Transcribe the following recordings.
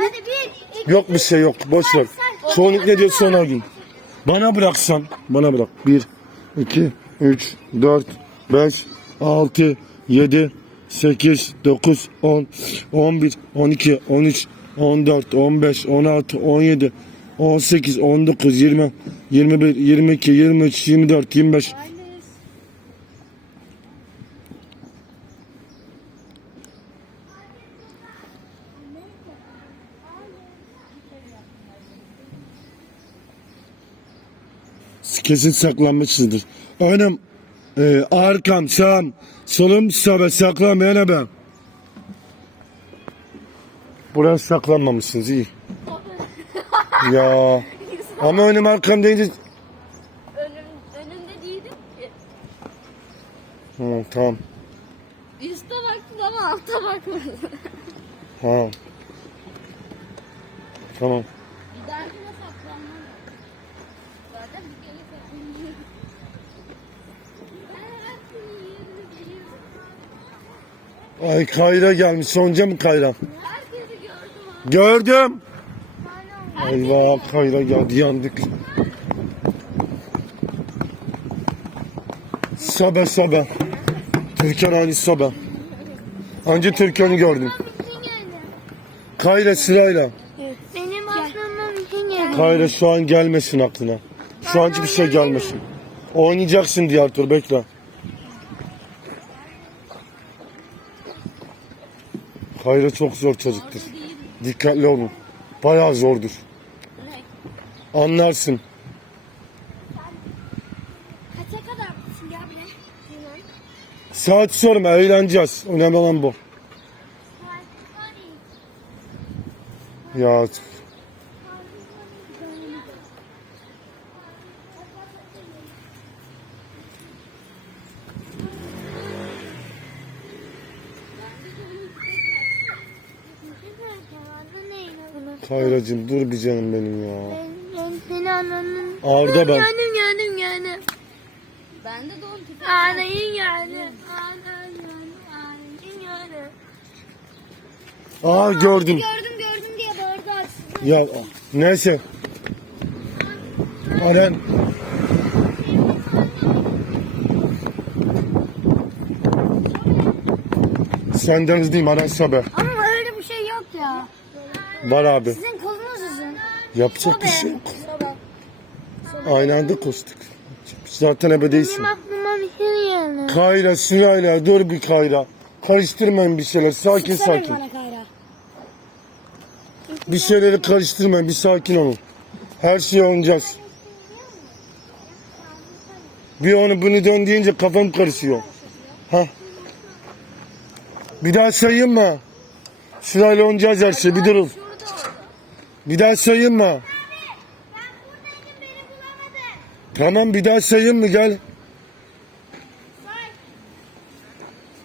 Bir, iki, Yok bir şey yok. Boş ver. Çoğunluk ne diyorsa ona gün. Bana bıraksan. Bana bırak. 1, 2, 3, 4, 5, 6, 7, 8, 9, 10, 11, 12, 13, 14, 15, 16, 17, 18, 19, 20, 21, 22, 23, 24, 25. Kesin saklanmışsındır. Önüm, e, arkam, sağım, solum, sabe saklanmayan ben. Buraya saklanmamışsınız iyi. ya. Ama önüm arkam deyince... önüm, önünde değildim ki. Hı, tamam. Üste baktın ama alta bakmadın. Ha. Tamam. Bir dahakine saklanmam. Zaten bir kere saklanıyorum. Ben her türlü yerini biliyorum. Ay Kayra gelmiş. Sonca mı Kayra? Herkesi gördüm. Eyvah Kayra geldi yandık. Sobe sobe. Türkan aynı sobe. Önce Türkan'ı gördüm. Kayra sırayla. Benim aklımın bütün geldi. Kayra şu an gelmesin aklına. Şu an hiçbir şey gelmesin. Oynayacaksın diğer tur bekle. Kayra çok zor çocuktur. Dikkatli olun. Bayağı zordur. Anlarsın. Kaça kadar mısın ya bre? Saat sorma eğleneceğiz. Önemli olan bu. Ya Kayracığım dur bir canım benim ya. Ben seni anladım. Arda ben. Geldim geldim geldim. Ben de don tüfek. Ağlayın geldim. Aa gördüm. Gördüm gördüm diye bağırdı açsın. Ya neyse. Aren. Senden hızlıyım Aren Sabe. Ama öyle bir şey yok ya. Var abi. Sizin kolunuz uzun. Yapacak bir şey yok. Aynı anda koştuk. Zaten ebe değilsin. Benim aklıma bir şey geldi. Kayra, Sürayla, dur bir Kayra. Karıştırmayın bir şeyler. Sakin sakin. Kayra. Bir şeyleri karıştırmayın. Bir sakin olun. Her şeyi oynayacağız. Bir onu bunu dön deyince kafam karışıyor. Ha. Bir daha sayayım mı? Sırayla oynayacağız her şeyi. Bir durun. Bir daha sayayım mı? Tamam bir daha sayayım mı gel.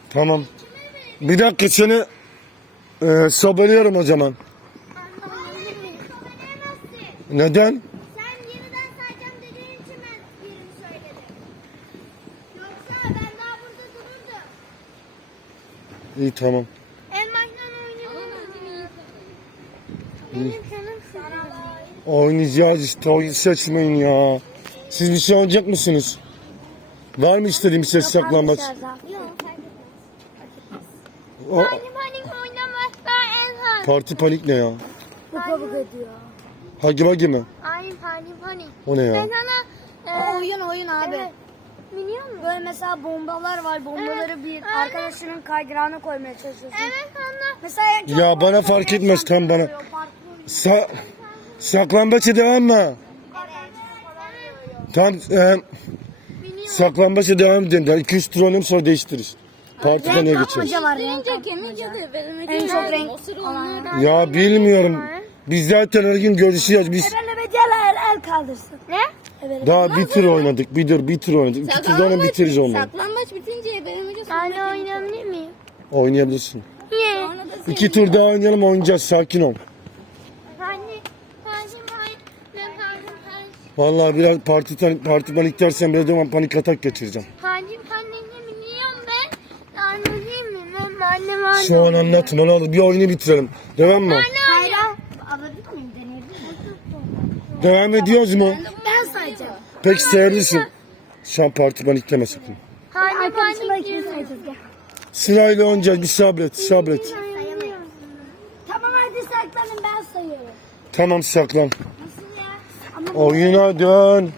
Tamam. Bir dakika seni e, sobalıyorum o zaman. Neden? Sen yeniden sayacağım dediğin için ben yerini söyledim. Yoksa ben daha burada dururdum. İyi tamam. En baştan oynayalım. Benim sıkıldı. Oynayacağız işte seçmeyin ya. Siz bir şey oynayacak mısınız? Var mı istediğim bir şey saklanmaz? Yok. O, Panik panik en hard. parti panik ne ya? Bu kabuk ediyor. Hagi bagi mi? Aynı panik panik. O ne Ben ya? sana... E, oyun oyun abi. Biliyor musun? Böyle mesela bombalar var. Bombaları bir arkadaşının kaydırağına koymaya çalışıyorsun. Evet anla. Mesela Ya bana fark etmez tam bana. Sa saklambaça devam mı? Tam e, saklambaça devam edin. 2-3 tur oynayalım sonra değiştiririz. Parti paniğe geçeriz. Renk de verene En çok renk olan. Ya bilmiyorum. Biz zaten her gün görüşüyoruz. Biz Ebelemeceler el, el kaldırsın. Ne? Daha bir tur oynadık. Bir dur bir tur oynadık. İki tur sonra bitiririz onları. Saklambaç bitince veremece Anne oynayabilir miyim? Oynayabilirsin. Niye? İki tur daha oynayalım oynayacağız. Sakin ol. Anne. Panik panik. Ben panik panik. Vallahi biraz parti parti panik dersen biraz zaman panik atak geçireceğim. Panik panik biliyorum ben. Anlayayım mı? Ben annem annem. Şu an anlatma ne olur bir oyunu bitirelim. Devam mı? Kayra Alabilir miyim? Deneyebilir? Devam ediyoruz mu? Ben sayacağım. Peki sayabilirsin. Şan parti panik deme sakın. Hayır, arkadaşımla ikimiz sayacağız. Gel. Sırayla oynayacağız. Bir sabret, sabret. Tamam hadi saklanın ben sayıyorum. Tamam saklan. Oyuna dön.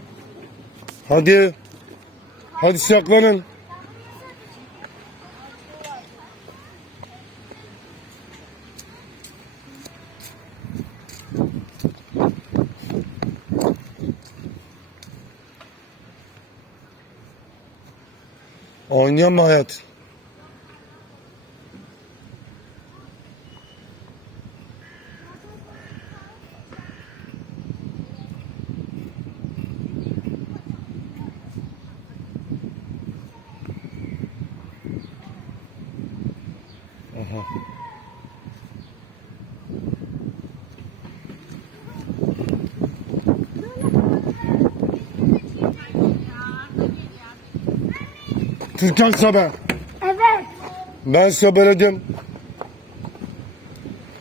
Hadi. Hadi saklanın. Oynayan mı hayat? Türkan Sabe. evet. Ben sobeledim.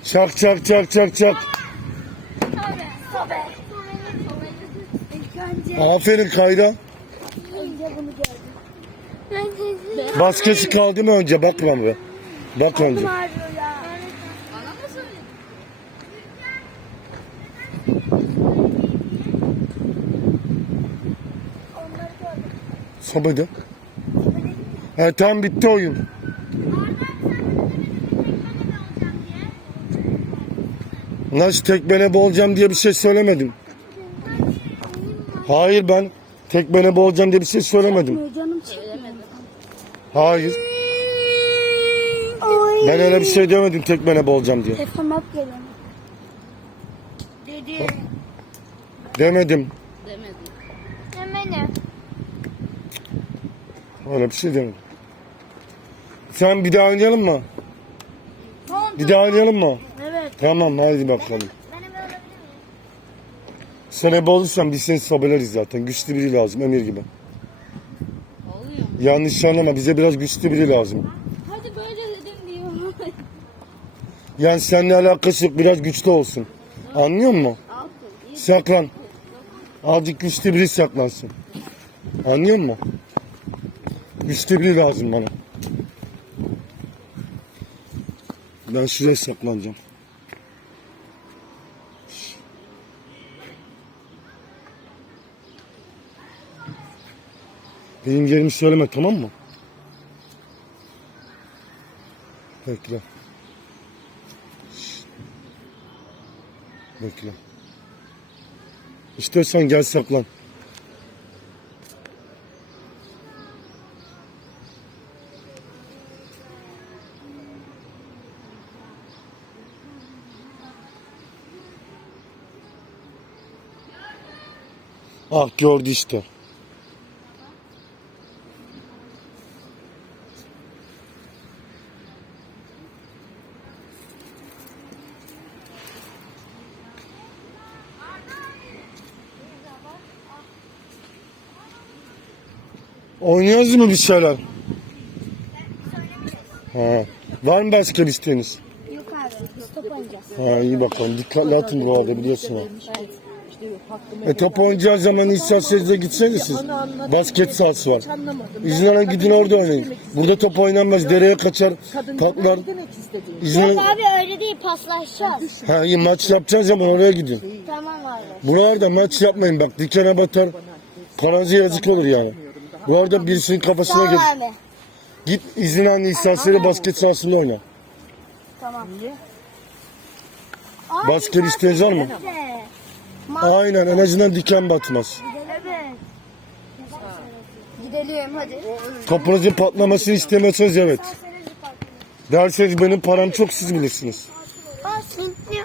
Çak çak çak çak çak. Önce, Aferin Kayra. önce bunu gördüm. Basketi kaldı mı önce? Bak ben be. Bak önce. Bunlar ya. Bana mı söyledin? Onları gördüm. Sobede. He tamam bitti oyun. Nasıl tekmene boğulacağım diye bir şey söylemedim. Hayır ben tekmene boğulacağım diye bir şey söylemedim. Hayır. Ben öyle bir şey demedim tekmene boğulacağım diye. Telefon hep geliyor. Dedi. Demedim. Demedim. Hemen. Öyle bir şey demedim. Sen bir daha oynayalım mı? Bir daha oynayalım mı? Evet. Tamam hadi bakalım. Ben hemen alabilir miyim? Sen ebe olursan biz seni sobeleriz zaten. Güçlü biri lazım Emir gibi. Oluyor. Yanlış anlama bize biraz güçlü biri lazım. Hadi böyle dedim diyor. Yani seninle alakası yok biraz güçlü olsun. Anlıyor musun? Altın. İyi. Saklan. Azıcık güçlü biri saklansın. Anlıyor musun? Güçlü biri lazım bana. Ben şuraya saklanacağım. Benim yerimi söyleme tamam mı? Bekle. Bekle. İstiyorsan gel saklan. Ah gördü işte. Oynuyoruz mu bir şeyler? Ha. Var mı başka isteğiniz? Yok abi. Stop oynayacağız. Ha iyi bakalım. Dikkatli atın bu arada biliyorsun ha. E top oynayacağı zaman İhsan Sezde gitseniz siz. Basket sahası var. İzmir'e gidin orada oynayın. Burada top oynanmaz. Dereye kaçar. Patlar. İzmir'e... Abi öyle değil paslaşacağız. Ha iyi maç yapacağız zaman oraya gidin. Tamam abi. Buralarda maç yapmayın bak. Dikene batar. Paranızı yazık olur yani. Bu arada birisinin kafasına Tamam gelir. abi. Git izin al İhsan Sezde basket sahasında oyna. Tamam. Basket isteğiniz var mı? Aynen en azından diken batmaz. Evet. Gidelim hadi. Topunuzun patlamasını istemiyorsanız evet. Derseniz benim param çok siz bilirsiniz. Olsun. Ya